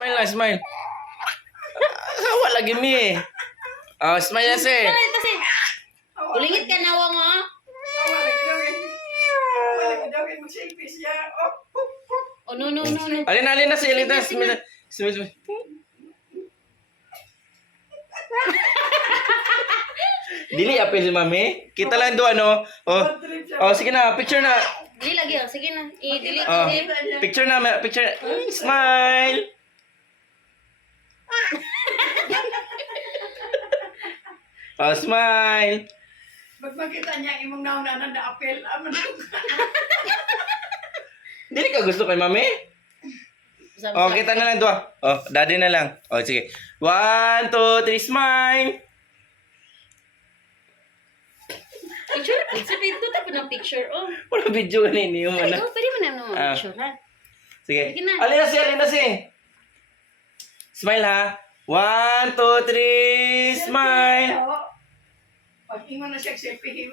Smile na, smile. Kawa lagi mi eh. Oh, smile na si. Kasi, ulingit ka na mo. Oh, no. Alin na si Elita. Smile. Smile. Dili apil si mami. Kita lang do ano. Oh, sige na, picture na. Dili lagi, oh. Sige na. I-delete Oh, ko. picture na, picture. Smile. Oh, smile. Pag makita niya imong naunanan na apel, aman Dili ka gusto kay mami? Oh, kita na lang do. Oh, daddy na lang. Oh, sige. 1, 2, 3, smile. Picture? Sabi, ito tapo ng picture, oh. Wala video kanini yung Ay, ano. oh, pwede mo na naman Ah. picture, ha? Sige. Sige na. Alin na si. Smile ha. 1, 2, 3, smile. Pag ingon na siya, selfie,